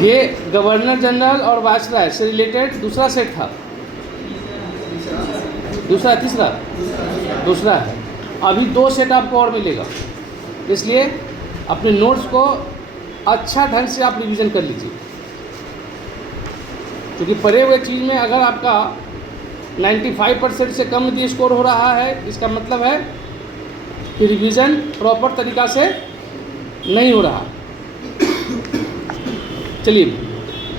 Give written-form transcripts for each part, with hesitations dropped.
ये governor general और viceroy से रिलेटेड दूसरा सेट था, दूसरा है। अभी 2 सेट आपको और मिलेगा, इसलिए अपने नोट्स को अच्छा ढंग से आप रिवीजन कर लीजिए, क्योंकि पढ़े हुए चीज़ में अगर आपका 95% से कम यदि स्कोर हो रहा है, इसका मतलब है कि रिवीजन प्रॉपर तरीक़ा से नहीं हो रहा। चलिए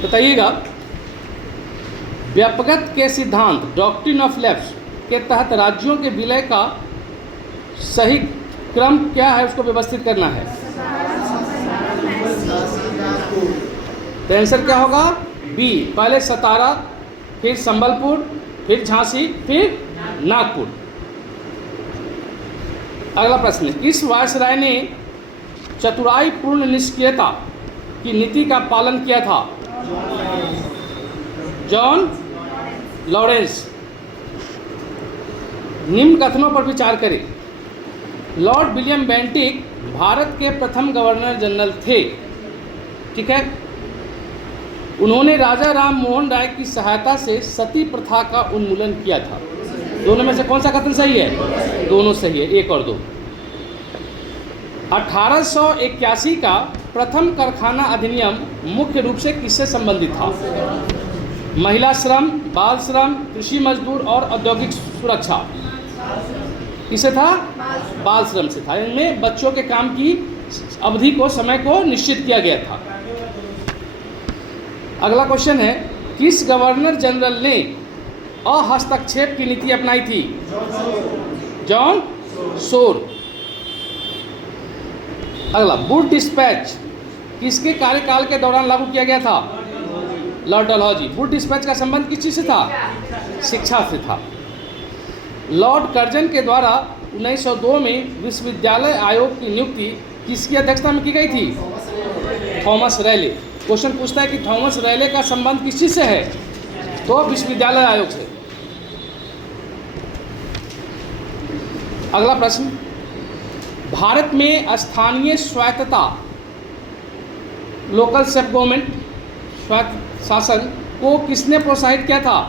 बताइएगा, व्यापकत्व के सिद्धांत डॉक्ट्रिन ऑफ लेफ्ट के तहत राज्यों के विलय का सही क्रम क्या है, उसको व्यवस्थित करना है। तो आंसर क्या होगा? बी, पहले सतारा, फिर संबलपुर, फिर झांसी, फिर नागपुर। अगला प्रश्न, किस वायसराय ने चतुराई पूर्ण निष्क्रियता की नीति का पालन किया था? John Lawrence. निम्न कथनों पर विचार करें। लॉर्ड विलियम बेंटिक भारत के प्रथम गवर्नर जनरल थे, ठीक है। उन्होंने राजा राम मोहन राय की सहायता से सती प्रथा का उन्मूलन किया था। दोनों में से कौन सा कथन सही है? दोनों सही है, 1 और 2। 1881 का प्रथम कारखाना अधिनियम मुख्य रूप से किससे संबंधित था? महिला श्रम, बाल श्रम, कृषि मजदूर और औद्योगिक सुरक्षा। किससे था? बाल श्रम से था। इनमें बच्चों के काम की अवधि को, समय को निश्चित किया गया था। अगला क्वेश्चन है, किस गवर्नर जनरल ने अहस्तक्षेप की नीति अपनाई थी? John Shore. अगला, वुड डिस्पैच किसके कार्यकाल के दौरान लागू किया गया था? लॉर्ड डलहौजी। वुड डिस्पैच का संबंध किस चीज से था? शिक्षा से था। लॉर्ड कर्जन के द्वारा 1902 में विश्वविद्यालय आयोग की नियुक्ति किसकी अध्यक्षता में की गई थी? Thomas Raleigh. क्वेश्चन पूछता है कि थॉमस रैले का संबंध किस चीज से है? तो विश्वविद्यालय आयोग से। अगला प्रश्न, भारत में स्थानीय स्वायत्तता, लोकल सेल्फ गवर्नमेंट, स्वायत्त शासन को किसने प्रोत्साहित किया था?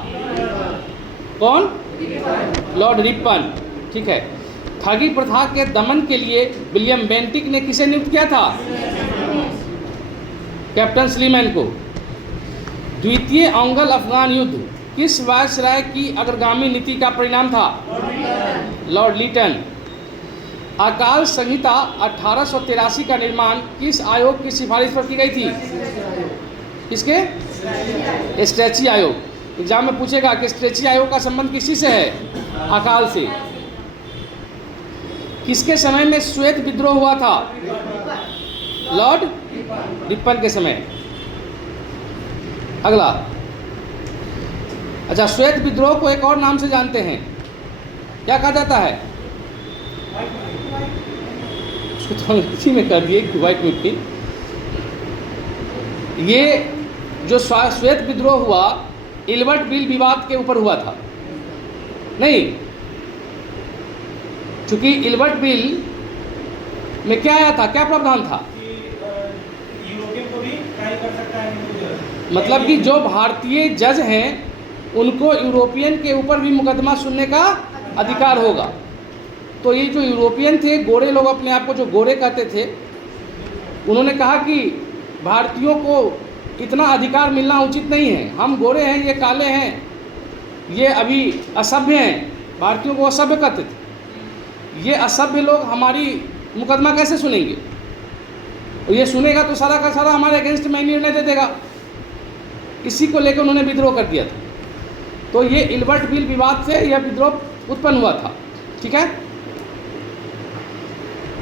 कौन? लॉर्ड रिपन, ठीक है। ठगी प्रथा के दमन के लिए विलियम बेंटिक ने किसे नियुक्त किया था? कैप्टन स्लीमैन को। द्वितीय अंगल अफगान युद्ध किस वायसराय की अग्रगामी नीति का परिणाम था? Lord Lytton. अकाल संहिता 1883 का निर्माण किस आयोग की सिफारिश पर की गई थी? किसके? स्ट्रेची आयोग। एग्जाम में पूछेगा कि स्ट्रेची आयोग का संबंध किसी से है? अकाल से। किसके समय में श्वेत विद्रोह हुआ था? लॉर्ड रिपन के समय। अगला, अच्छा, श्वेत विद्रोह को एक और नाम से जानते हैं, क्या कहा जाता है? उसको तो अंग्रेजी में कर दिए, व्हाइट मिट्टी। ये जो श्वेत विद्रोह हुआ, इल्बर्ट बिल विवाद के ऊपर हुआ था। नहीं, चूंकि इल्बर्ट बिल में क्या आया था, क्या प्रावधान था? मतलब कि जो भारतीय जज हैं उनको यूरोपियन के ऊपर भी मुकदमा सुनने का अधिकार होगा। तो ये जो यूरोपियन थे, गोरे लोग अपने आप को जो गोरे कहते थे, उन्होंने कहा कि भारतीयों को इतना अधिकार मिलना उचित नहीं है, हम गोरे हैं, ये काले हैं, ये अभी असभ्य हैं, भारतीयों को असभ्य कहते थे। ये असभ्य लोग हमारी मुकदमा कैसे सुनेंगे? और ये सुनेगा तो सारा का सारा हमारे अगेंस्ट में निर्णय दे देगा। इसी को लेकर उन्होंने विद्रोह कर दिया था। तो ये इल्बर्ट बिल विवाद से यह विद्रोह उत्पन्न हुआ था, ठीक है।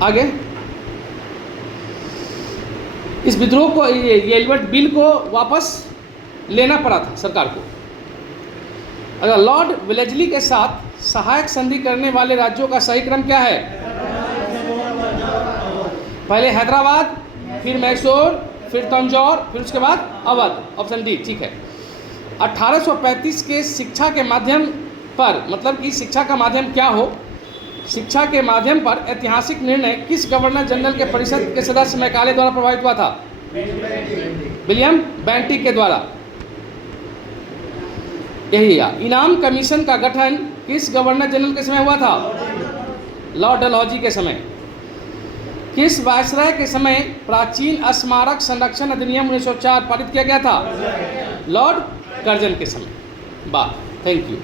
आगे, इस विद्रोह को, ये इल्बर्ट बिल को वापस लेना पड़ा था सरकार को। अगर लॉर्ड वेलेस्ली के साथ सहायक संधि करने वाले राज्यों का सही क्रम क्या है? पहले हैदराबाद, फिर मैसूर, फिर तंजौर, फिर उसके बाद अवध। ऑप्शन डी, ठीक है। 1835 के शिक्षा के माध्यम पर, मतलब कि शिक्षा का माध्यम क्या हो, शिक्षा के माध्यम पर ऐतिहासिक निर्णय किस गवर्नर जनरल के परिषद के सदस्य मैकाले द्वारा प्रभावित हुआ था? विलियम बेंटिक के द्वारा। यही है। इनाम कमीशन का गठन किस गवर्नर जनरल के समय हुआ था? लॉर्ड डलहौजी के समय। किस वायसराय के समय प्राचीन स्मारक संरक्षण अधिनियम 1904 पारित किया गया था? लॉर्ड कर्जन के समय। बात। Thank you.